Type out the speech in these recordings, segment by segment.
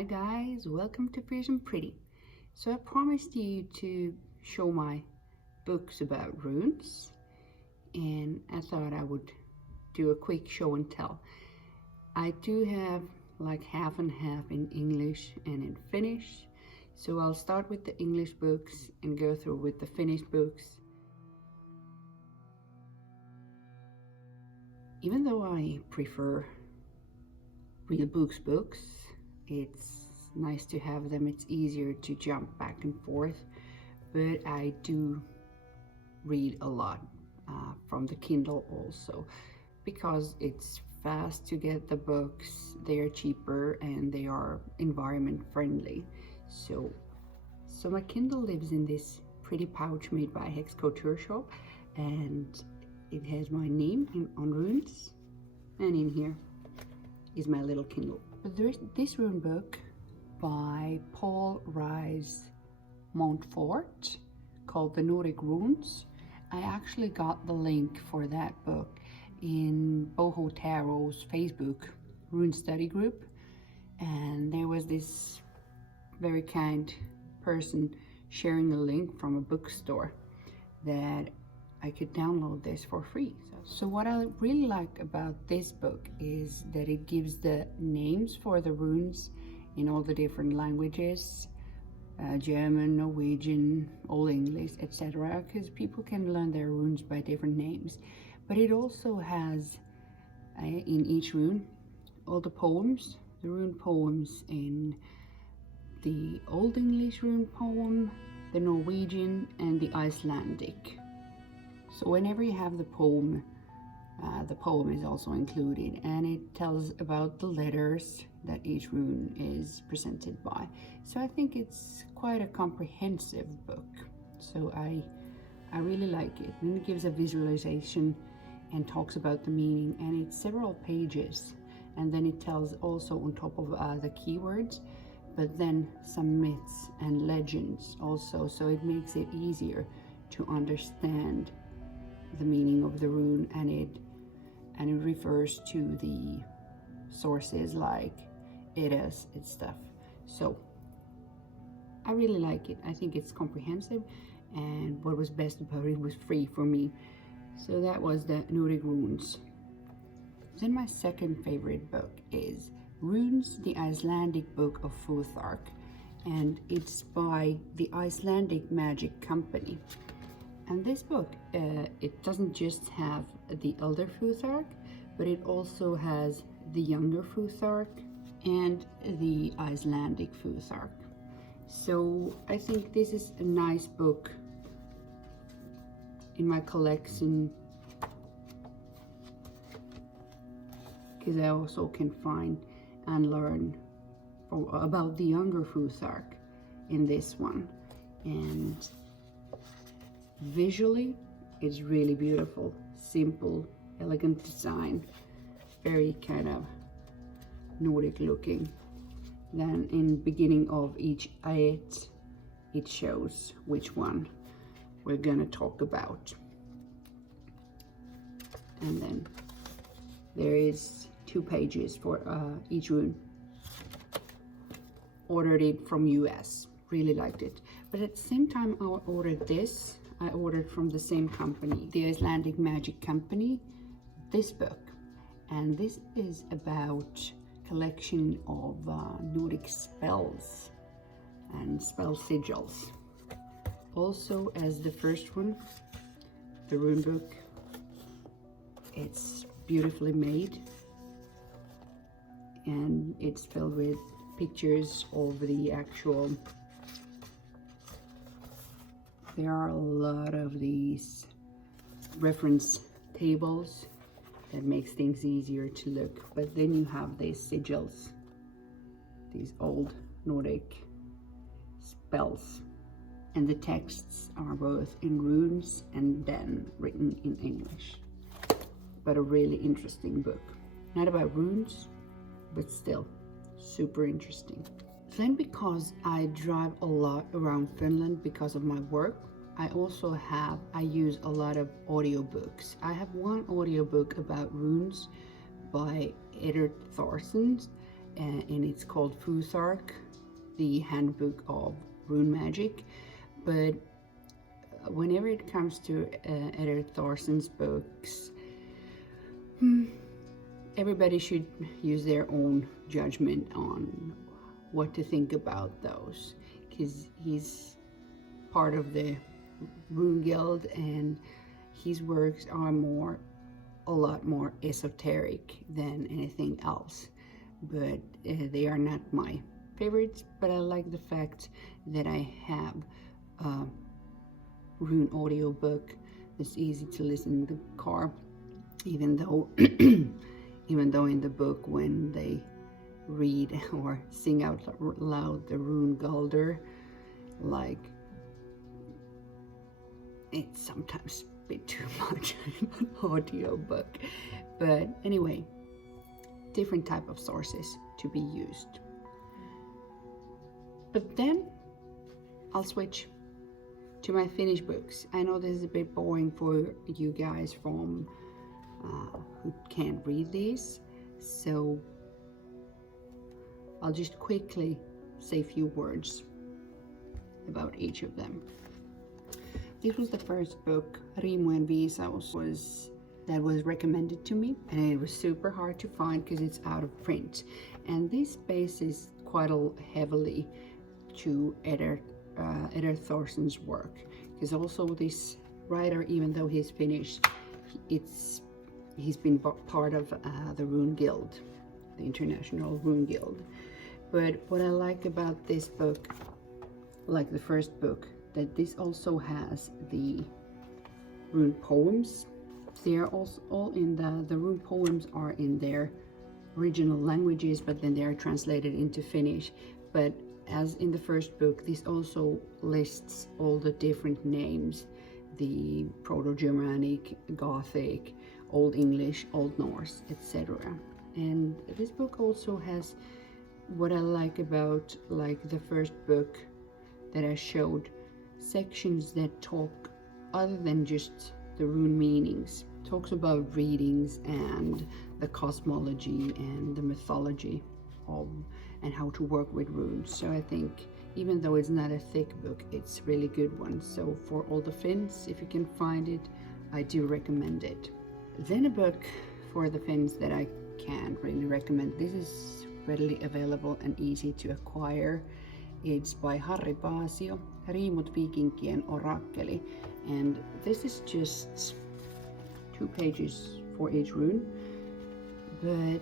Hi guys, welcome to Fierce and Pretty. So I promised you to show my books about runes, and I thought I would do a quick show and tell. I do have like half and half in English and in Finnish, so I'll start with the English books and go through with the Finnish books. Even though I prefer real books, it's nice to have them. It's easier to jump back and forth, but I do read a lot from the Kindle also, because it's fast to get the books, they are cheaper, and they are environment friendly. So my Kindle lives in this pretty pouch made by Hex Couture Shop, and it has my name on runes, and in here is my little Kindle. But there's this rune book by Paul Rice Montfort called The Nordic Runes. I actually got the link for that book in Boho Tarot's Facebook rune study group, and there was this very kind person sharing a link from a bookstore that I could download this for free. So what I really like about this book is that it gives the names for the runes in all the different languages, German, Norwegian, Old English, etc., because people can learn their runes by different names. But it also has in each rune all the poems, the rune poems in the Old English rune poem, the Norwegian, and the Icelandic. So whenever you have the poem is also included, and it tells about the letters that each rune is presented by. So I think it's quite a comprehensive book. So I really like it. And it gives a visualization and talks about the meaning, and it's several pages. And then it tells also on top of the keywords, but then some myths and legends also. So it makes it easier to understand the meaning of the rune, and it refers to the sources like Eddas and stuff. So I really like it. I think it's comprehensive, and what was best about it was free for me. So that was the Nordic Runes. Then my second favorite book is Runes, the Icelandic Book of Futhark, and it's by the Icelandic Magic Company. And this book, it doesn't just have the elder Futhark, but it also has the younger Futhark and the Icelandic Futhark. So I think this is a nice book in my collection, because I also can find and learn about the younger Futhark in this one. And visually, it's really beautiful, simple, elegant design, very kind of Nordic looking. Then in beginning of each ayat, it shows which one we're gonna talk about. And then there is 2 pages for each rune. Ordered it from US, really liked it. But at the same time I ordered this, I ordered from the same company, the Icelandic Magic Company, this book. And this is about collection of Nordic spells and spell sigils. Also, as the first one, the rune book, it's beautifully made, and it's filled with pictures of the actual. There are a lot of these reference tables that makes things easier to look. But then you have these sigils, these old Nordic spells. And the texts are both in runes and then written in English. But a really interesting book. Not about runes, but still super interesting. Then, because I drive a lot around Finland because of my work, I use a lot of audiobooks. I have one audiobook about runes by Arith Härger Rune, and it's called Futhark, the Handbook of Rune Magic. But whenever it comes to Edith Thorson's books, everybody should use their own judgment on what to think about those, because he's part of the Rune Guild and his works are a lot more esoteric than anything else. But they are not my favorites, but I like the fact that I have a Rune audiobook that's easy to listen in the car, even though in the book, when they read or sing out loud the Rune Gulder, like, it's sometimes a bit too much in an audiobook. But anyway, different type of sources to be used. But then I'll switch to my Finnish books. I know this is a bit boring for you guys from who can't read these, so I'll just quickly say a few words about each of them. This was the first book, Riimujen viisaus, that was recommended to me, and it was super hard to find because it's out of print. And this bases quite heavily to Edith Thorson's work, because also this writer, even though he's Finnish, he's been part of the Rune Guild, the International Rune Guild. But what I like about this book, like the first book, that this also has the rune poems. They are also all in the rune poems are in their original languages, but then they are translated into Finnish. But as in the first book, this also lists all the different names, the Proto-Germanic, Gothic, Old English, Old Norse, etc. And this book also has what I like about, like the first book that I showed, sections that talk other than just the rune meanings, talks about readings and the cosmology and the mythology of and how to work with runes. So I think even though it's not a thick book, it's a really good one. So for all the Finns, if you can find it, I do recommend it. Then a book for the Finns that I can really recommend. This is readily available and easy to acquire. It's by Harri Paasio, Riimut Viikinkien Orakkeli, and this is just 2 pages for each rune, but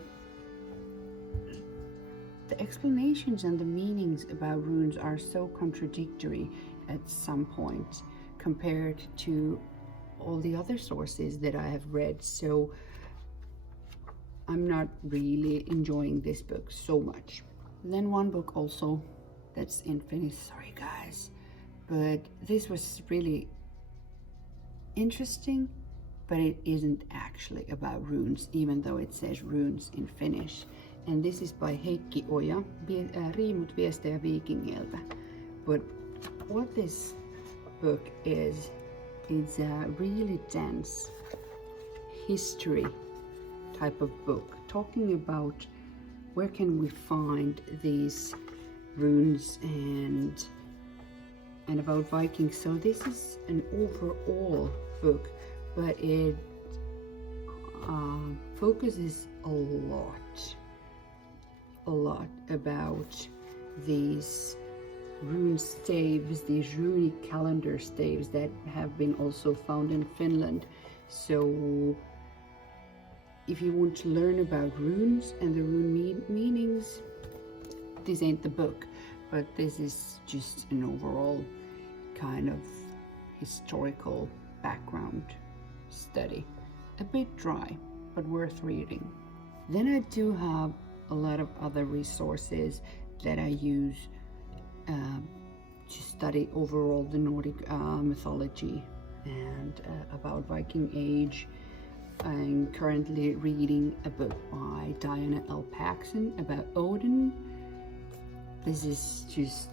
the explanations and the meanings about runes are so contradictory at some point compared to all the other sources that I have read, so I'm not really enjoying this book so much. And then one book also that's in Finnish, sorry guys, but this was really interesting, but it isn't actually about runes, even though it says runes in Finnish. And this is by Heikki Oja, Riimut viestejä Viikingiltä. But what this book is, it's a really dense history type of book, talking about where can we find these runes and about Vikings. So this is an overall book, but it focuses a lot about these rune staves, these runic calendar staves that have been also found in Finland. So if you want to learn about runes and the rune meanings, this ain't the book, but this is just an overall kind of historical background study. A bit dry, but worth reading. Then I do have a lot of other resources that I use to study overall the Nordic mythology and about Viking Age. I'm currently reading a book by Diana L. Paxson about Odin. This is just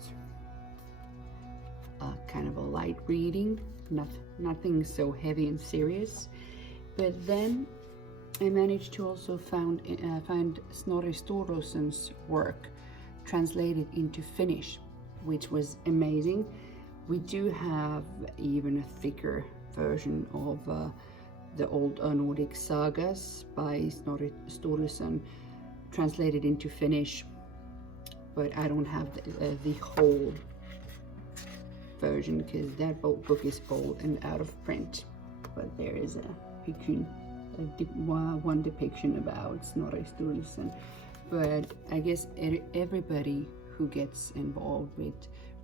a kind of a light reading, nothing so heavy and serious. But then I managed to also find Snorri Sturluson's work translated into Finnish, which was amazing. We do have even a thicker version of the old Nordic sagas by Snorri Sturluson translated into Finnish, but I don't have the whole version because that book is old and out of print. But there is one depiction about Snorri Sturluson. But I guess everybody who gets involved with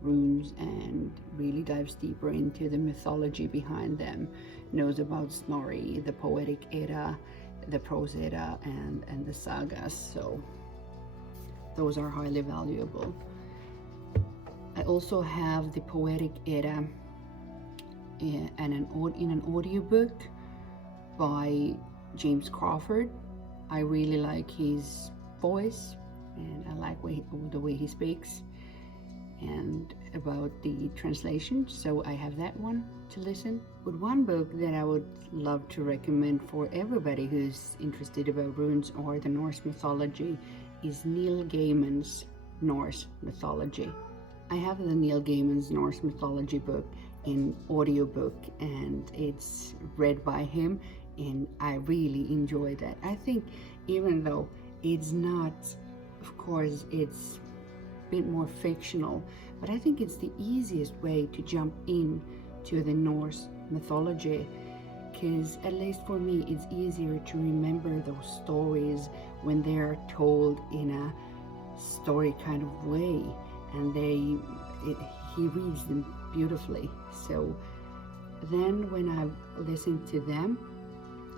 runes and really dives deeper into the mythology behind them knows about Snorri, the Poetic Edda, the Prose Edda, and the sagas. So those are highly valuable. I also have the Poetic Edda in an audiobook by James Crawford. I really like his voice and I like the way he speaks, and about the translation, so I have that one to listen. But one book that I would love to recommend for everybody who's interested about runes or the Norse mythology is Neil Gaiman's Norse Mythology. I have the Neil Gaiman's Norse Mythology book in audiobook and it's read by him, and I really enjoy that. I think even though it's not, of course, it's a bit more fictional, but I think it's the easiest way to jump in to the Norse mythology, because at least for me it's easier to remember those stories when they are told in a story kind of way, and he reads them beautifully. So then when I listened to them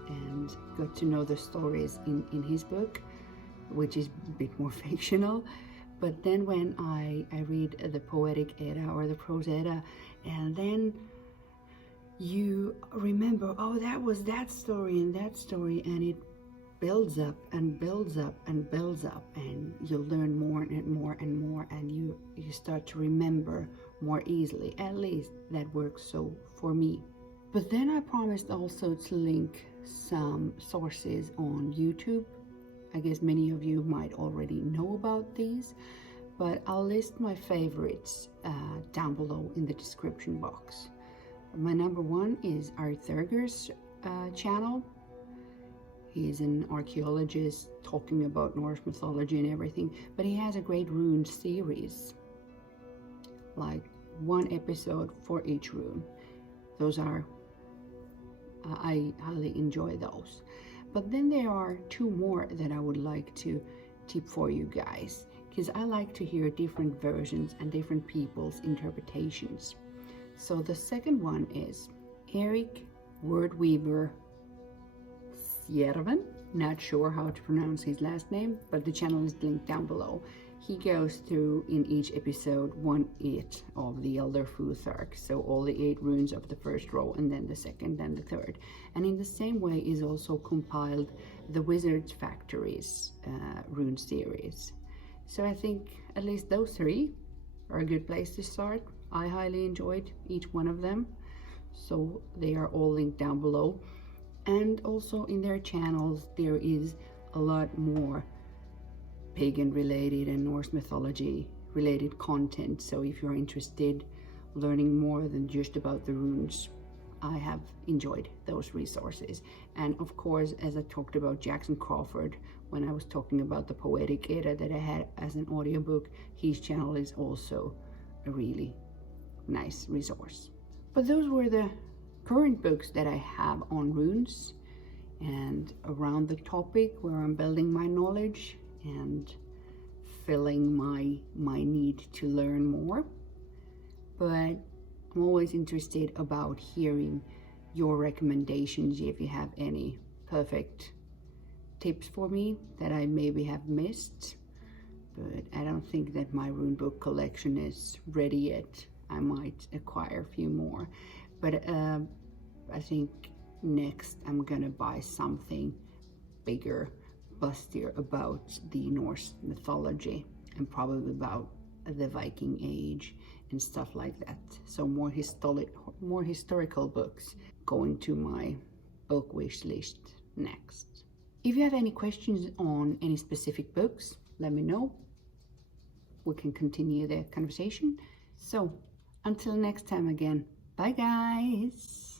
and got to know the stories in his book, which is a bit more fictional, but then when I read the Poetic Edda or the Prose Edda, and then you remember, oh, that was that story, and it builds up and builds up and builds up, and you'll learn more and more and more, and you start to remember more easily. At least that works so for me. But then I promised also to link some sources on YouTube. I guess many of you might already know about these, but I'll list my favorites down below in the description box. My number one is Arith Härger's channel. He's an archaeologist talking about Norse mythology and everything, but he has a great rune series, like one episode for each rune. Those are, I highly enjoy those. But then there are two more that I would like to tip for you guys, because I like to hear different versions and different people's interpretations. So the second one is Eric Wordweaver Sjerven. Not sure how to pronounce his last name, but the channel is linked down below. He goes through in each episode 1/8 of the Elder Futhark, so all the 8 runes of the first row, and then the second and the third. And in the same way is also compiled the Wizard Factory's rune series. So I think at least those 3 are a good place to start. I highly enjoyed each one of them, so they are all linked down below. And also in their channels there is a lot more pagan related and Norse mythology related content. So if you're interested learning more than just about the runes, I have enjoyed those resources. And of course, as I talked about Jackson Crawford when I was talking about the Poetic Edda that I had as an audiobook, his channel is also a really nice resource. But those were the current books that I have on runes and around the topic, where I'm building my knowledge and filling my need to learn more. But I'm always interested about hearing your recommendations, if you have any perfect tips for me that I maybe have missed. But I don't think that my rune book collection is ready yet. I might acquire a few more, but I think next I'm gonna buy something bigger, bustier about the Norse mythology, and probably about the Viking Age and stuff like that. So more historical books going to my book wish list next. If you have any questions on any specific books, let me know. We can continue the conversation. So until next time again, bye guys.